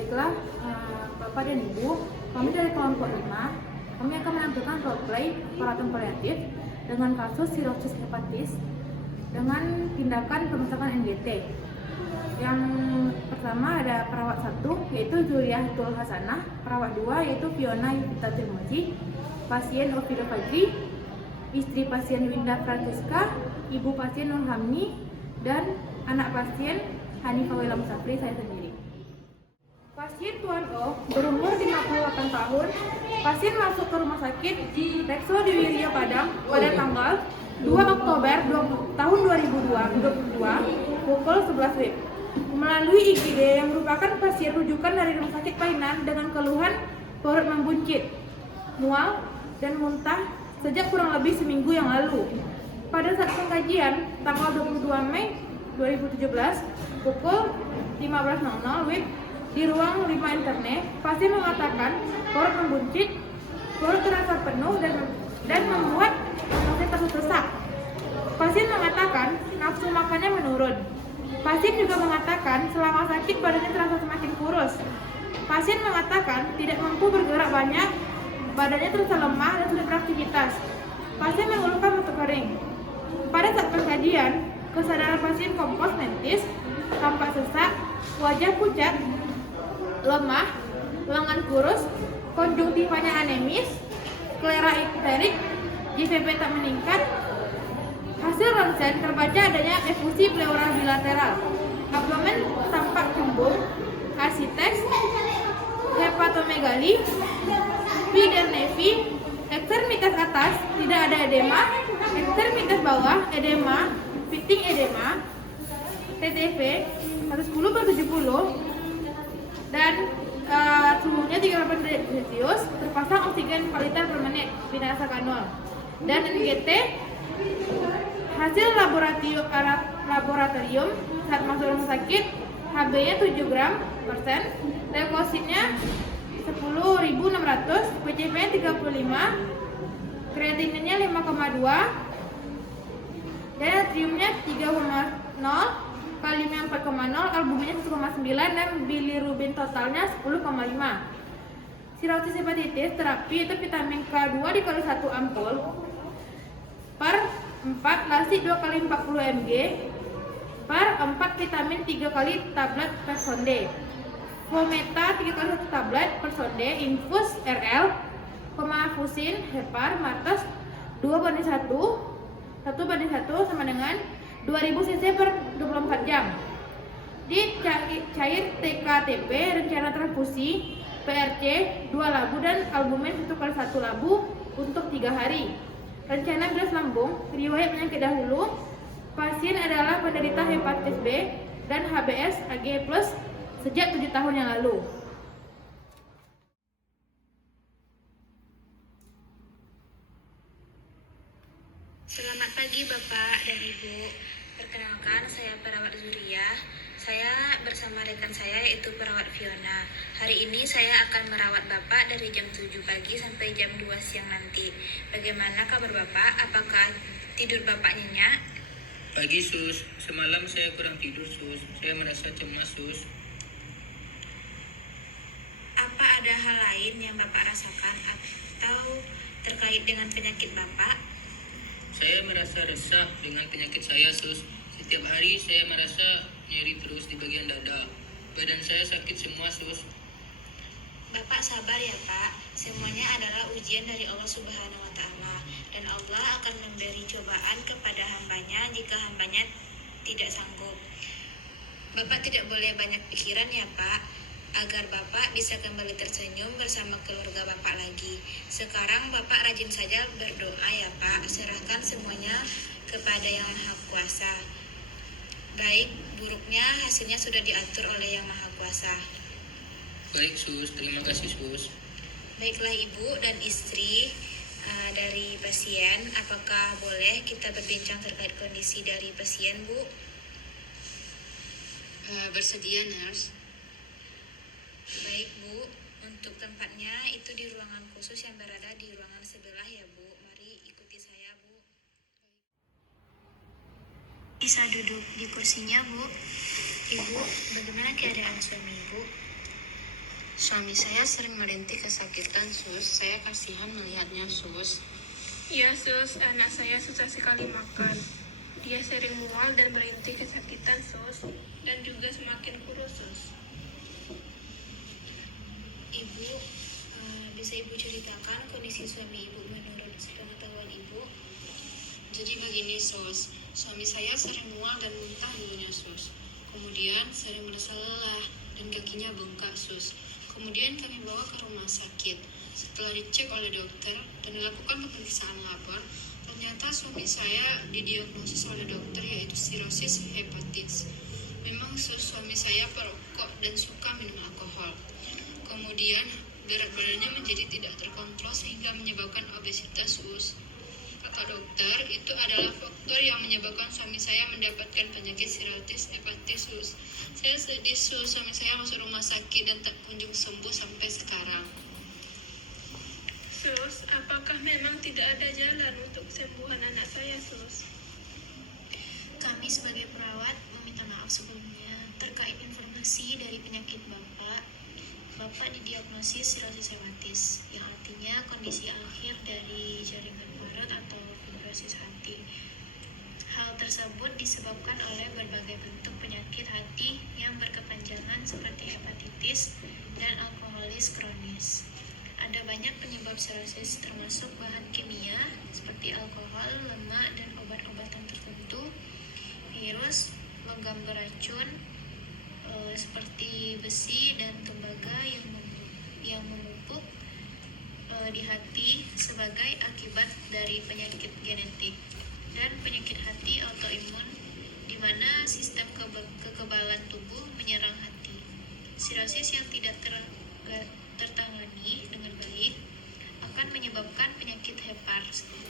Baiklah, Bapak dan Ibu, kami dari kelompok 5, kami akan menampilkan roleplay perawatan paliatif dengan kasus sirosis hepatis dengan tindakan pemeriksaan NGT. Yang pertama ada perawat 1 yaitu Zuliatul Hasanah, perawat 2 yaitu Fiona Yuvita Tirmoji, pasien Ovido Fajri, istri pasien Winda Francisca, ibu pasien Nur Hamni, dan anak pasien Hanifah Wela Musafri, saya sendiri. Pasien Tuan O berumur 58 tahun. Pasien masuk ke rumah sakit Rekso di Wirya Padang pada tanggal 2 Oktober tahun 2022 pukul 11 WIB melalui IGD yang merupakan pasien rujukan dari Rumah Sakit Painan dengan keluhan perut membuncit, mual, dan muntah sejak kurang lebih seminggu yang lalu. Pada saat pengkajian tanggal 22 Mei 2017 pukul 15.00 WIB di ruang 5 interne, pasien mengatakan perut membuncit, perut terasa penuh dan membuat pasien tersesak. Pasien mengatakan nafsu makannya menurun. Pasien juga mengatakan selama sakit badannya terasa semakin kurus. Pasien mengatakan tidak mampu bergerak banyak, badannya terasa lemah dan sulit beraktivitas. Pasien mengeluhkan batuk kering. Pada saat pengkajian, kesadaran pasien kompos mentis, tampak sesak, wajah pucat, lemah, lengan kurus, konjungtivanya anemis, sklera ikterik, JVP tak meningkat. Hasil ronsen terbaca adanya efusi pleural bilateral, abdomen tampak cembung, asites, hepatomegali, pidernevi, ekstremitas atas tidak ada edema, ekstremitas bawah edema, pitting edema, TTV 110/70 dan suhunya 38 derajat Celcius, terpasang oksigen 4 liter per menit, binasa kanul, dan NGT hasil laboratorium saat masuk rumah sakit, HB-nya 7 gram persen, leukositnya 10.600, PCP-nya 35, kreatininnya 5,2, dan natriumnya 3,0, kaliumnya 4,0, albuminnya 1,9, dan bilirubin totalnya 10,5. Sirosis hepatitis terapi itu vitamin K2 dikali 1 ampul per 4 lasi 2 kali 40 mg per 4 vitamin 3 kali tablet per sonde, Fometa 3 kali 1 tablet per sonde, infus RL, Fusin Hepar Martes 2:1 sama dengan 2000 cc per 24 jam. Di cair TKTP rencana transfusi PRC 2 labu dan albumin 1 kali 1 labu untuk 3 hari. Rencana bilas lambung, riwayat penyakit dahulu, pasien adalah penderita hepatitis B dan HBS AG plus sejak 7 tahun yang lalu. Selamat pagi Bapak dan Ibu. Perkenalkan, saya perawat Zuria. Saya bersama rekan saya yaitu perawat Fiona. Hari ini saya akan merawat Bapak dari jam 7 pagi sampai jam 2 siang nanti. Bagaimana kabar Bapak? Apakah tidur Bapak nyenyak? Pagi Sus, semalam saya kurang tidur Sus. Saya merasa cemas Sus. Apa ada hal lain yang Bapak rasakan atau terkait dengan penyakit Bapak? Saya merasa resah dengan penyakit saya Sus. Setiap hari saya merasa nyeri terus di bagian dada. Badan saya sakit semua Sus. Bapak sabar ya Pak, semuanya adalah ujian dari Allah Subhanahu wa Ta'ala, dan Allah akan memberi cobaan kepada hambanya jika hambanya tidak sanggup. Bapak tidak boleh banyak pikiran ya Pak, agar Bapak bisa kembali tersenyum bersama keluarga Bapak lagi. Sekarang Bapak rajin saja berdoa ya Pak, serahkan semuanya kepada Yang Maha Kuasa. Baik buruknya hasilnya sudah diatur oleh Yang Maha Kuasa. Baik Sus, terima kasih Sus. Baiklah Ibu dan istri dari pasien, apakah boleh kita berbincang terkait kondisi dari pasien Bu? Bersedia nurse. Baik Bu, untuk tempatnya itu di ruangan khusus yang berada di ruangan sebelah ya Bu. Mari ikuti saya Bu. Bisa duduk di kursinya Bu. Ibu, bagaimana keadaan suami Ibu? Suami saya sering merintih kesakitan, Sus. Saya kasihan melihatnya, Sus. Iya sus, anak saya susah sekali makan. Dia sering mual dan merintih kesakitan sus, dan juga semakin kurus sus. Ibu, bisa Ibu ceritakan kondisi suami Ibu menurut sepengetahuan Ibu? Jadi begini, Sus. Suami saya sering mual dan muntah dulunya, Sus. Kemudian sering merasa lelah dan kakinya bengkak, Sus. Kemudian kami bawa ke rumah sakit. Setelah dicek oleh dokter dan dilakukan pemeriksaan labor, ternyata suami saya didiagnosis oleh dokter yaitu sirosis hepatis. Memang suami saya perokok dan suka minum alkohol. Kemudian berat badannya menjadi tidak terkontrol sehingga menyebabkan obesitas, Sus. Kata dokter, itu adalah faktor yang menyebabkan suami saya mendapatkan penyakit sirosis hepatis, Sus. Saya sedih, Sus. Suami saya masuk rumah sakit dan tak kunjung sembuh sampai sekarang. Sus, apakah memang tidak ada jalan untuk kesembuhan anak saya sus? Kami sebagai perawat meminta maaf sebelumnya terkait informasi dari penyakit Bapak. Bapak didiagnosis sirosis hepatis, yang artinya kondisi akhir dari jaringan parut atau fibrosis hati. Hal tersebut disebabkan oleh berbagai bentuk penyakit hati yang berkepanjangan seperti hepatitis dan alkoholis kronis. Ada banyak penyebab sirosis termasuk bahan kimia seperti alkohol, lemak, dan obat-obatan tertentu, virus, logam beracun seperti besi dan tembaga yang menumpuk di hati sebagai akibat dari penyakit genetik, dan penyakit hati autoimun di mana sistem kekebalan tubuh menyerang hati. Sirosis yang tidak tertangani dengan baik akan menyebabkan penyakit hepar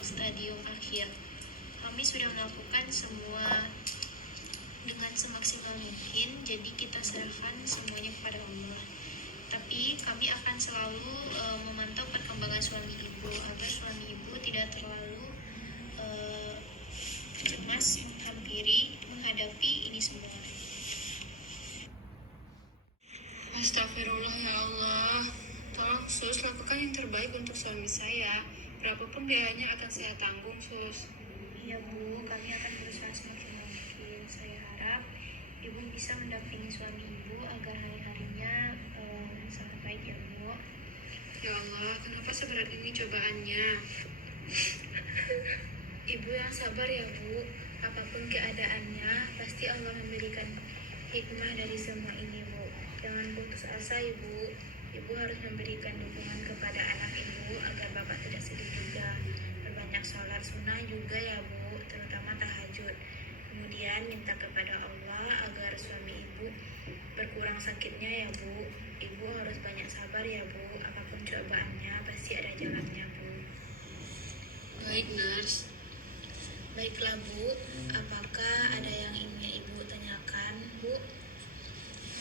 stadium akhir. Kami sudah melakukan semua dengan semaksimal mungkin, jadi kita serahkan semuanya kepada Allah. Tapi kami akan selalu memantau perkembangan suami ibu agar suami ibu tidak terlalu cemas menghadapi ini semua. Astagfirullah ya Allah. Tolong Sus lakukan yang terbaik untuk suami saya. Berapapun biayanya akan saya tanggung, Sus. Iya Bu, kami akan berusaha semaksimal mungkin. Saya harap Ibu bisa mendampingi suami Ibu agar hari-harinya sangat baik ya Bu. Ya Allah, kenapa seberat ini cobaannya? Ibu yang sabar ya Bu. Apapun keadaannya, pasti Allah memberikan hikmah dari semua ini Bu. Jangan putus asa Ibu. Ibu harus memberikan dukungan kepada anak Ibu agar Bapak tidak sedih juga. Berbanyak sholat sunnah juga ya Bu, terutama tahajud. Kemudian minta kepada Allah agar suami Ibu berkurang sakitnya ya Bu. Ibu harus banyak sabar ya Bu. Apapun cobaannya pasti ada jalannya Bu. Baik, Nurse. Baiklah Bu, apakah ada yang ingin Ibu tanyakan Bu?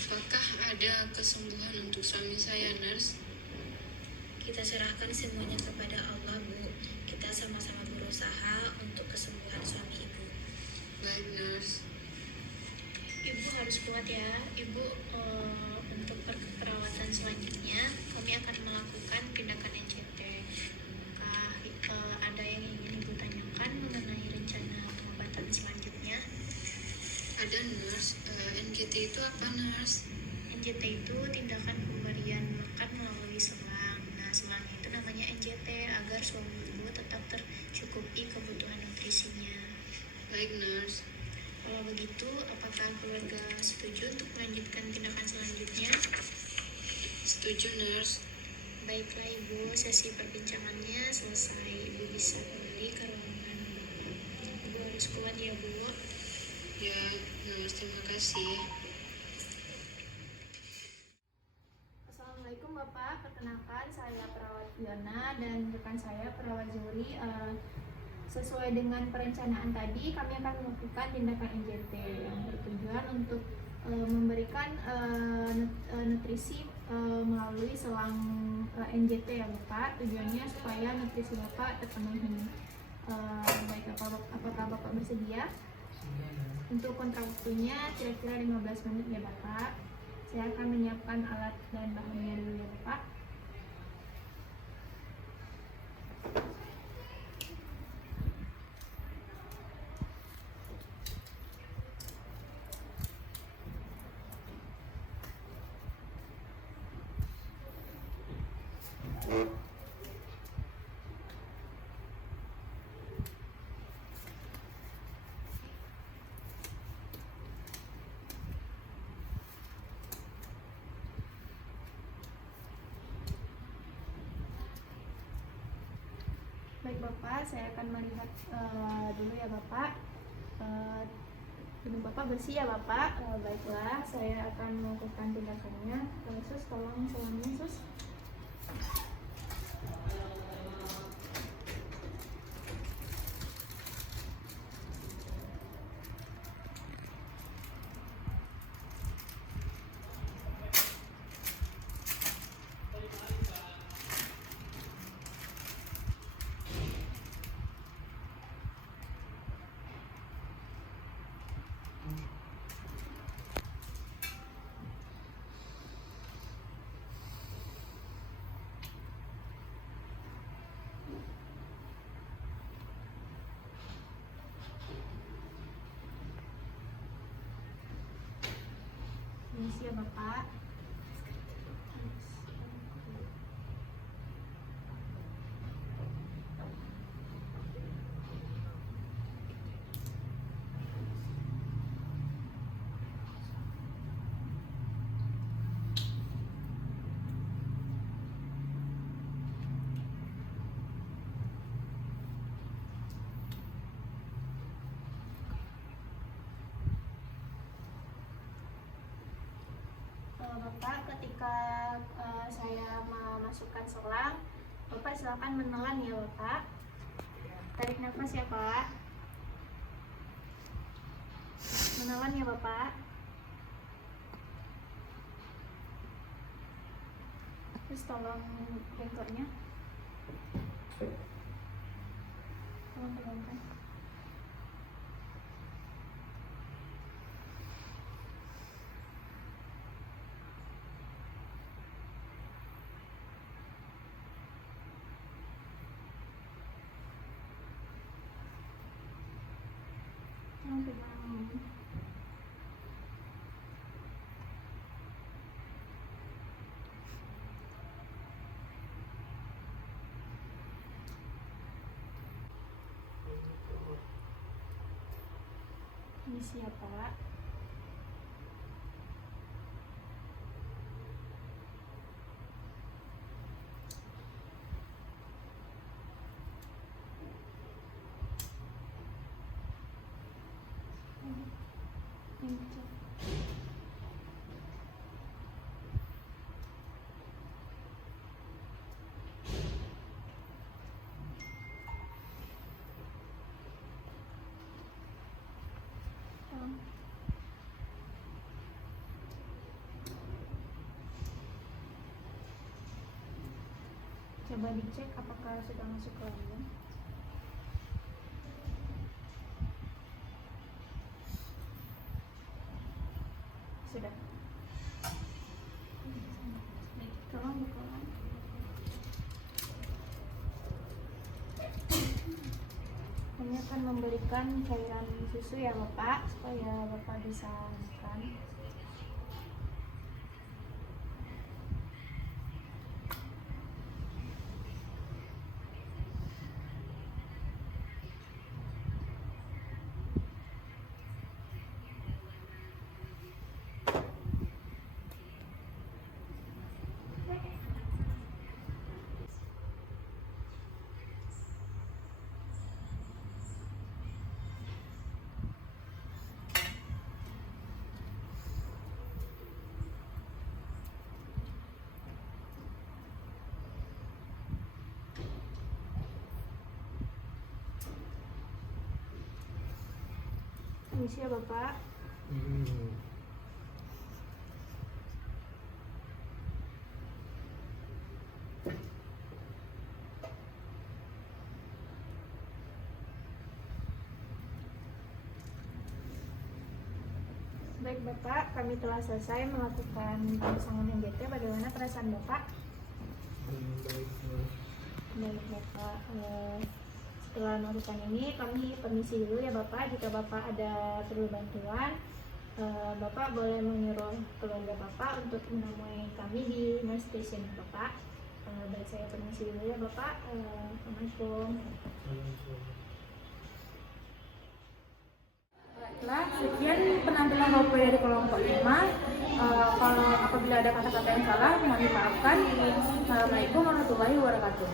Apakah ada kesembuhan untuk suami saya, Nurse? Kita serahkan semuanya kepada Allah Bu. Kita sama-sama berusaha untuk kesembuhan suami Ibu. Baik, Nurse. Ibu harus kuat ya. Ibu untuk perawatan selanjutnya kami akan melakukan tindakan NCT. Apakah ada yang ingin Ibu tanyakan mengenai rencana pengobatan selanjutnya? Ada, Nurse. NGT itu apa, Nurse? NCT itu tindakan pemberian makan melalui selang. Nah, selang itu namanya NCT agar suami Ibu tetap tercukupi kebutuhan nutrisinya. Baik, Nurse. Kalau begitu, apakah keluarga setuju untuk melanjutkan tindakan selanjutnya? Setuju, Nurse. Baiklah Ibu, sesi perbincangannya selesai. Ibu bisa kembali ke ruangan Bapak. Ibu harus kuat ya Bu. Ya, Nurse, terima kasih. Assalamualaikum Bapak, perkenalkan saya perawat Fiona dan rekan saya perawat Zuri. Sesuai dengan perencanaan tadi, kami akan melakukan tindakan NJT yang bertujuan untuk memberikan nutrisi melalui selang NJT ya Bapak. Tujuannya supaya nutrisi Bapak terpenuhi. Baik, apakah Bapak bersedia? Untuk kontrak waktunya kira-kira 15 menit ya Bapak. Saya akan menyiapkan alat dan bahannya dulu ya Bapak. Baik Bapak, saya akan melihat dulu ya Bapak. Hidung Bapak bersih ya Bapak. Baiklah, saya akan melakukan tindakannya. Sus, tolong selangnya Sus. Permisi ya Bapak. Bapak, ketika saya memasukkan selang, Bapak silakan menelan ya Bapak. Tarik nafas ya Pak. Menelan ya Bapak. Terus tolong bengkoknya. Tolong pegangkan. Tolong pegang. Ini siapa? Coba dicek apakah sudah masuk ke lambung. Sudah. Tolong buka. Kami akan memberikan cairan susu ya Bapak, supaya Bapak bisa makan. Permisi ya Bapak. Baik Baik Bapak, kami telah selesai melakukan pemasangan MBT. Bagaimana perasaan Bapak? Baik Bapak, setelah melakukan ini kami permisi dulu ya Bapak. Jika Bapak ada perlu bantuan, Bapak boleh menyuruh keluarga Bapak untuk menemui kami di nurse station Bapak. Baik, saya permisi dulu ya Bapak. Assalamualaikum. Baiklah, sekian penampilan roleplay dari kelompok 5. Kalau apabila ada kata-kata yang salah, mohon dimaafkan. Assalamualaikum warahmatullahi wabarakatuh.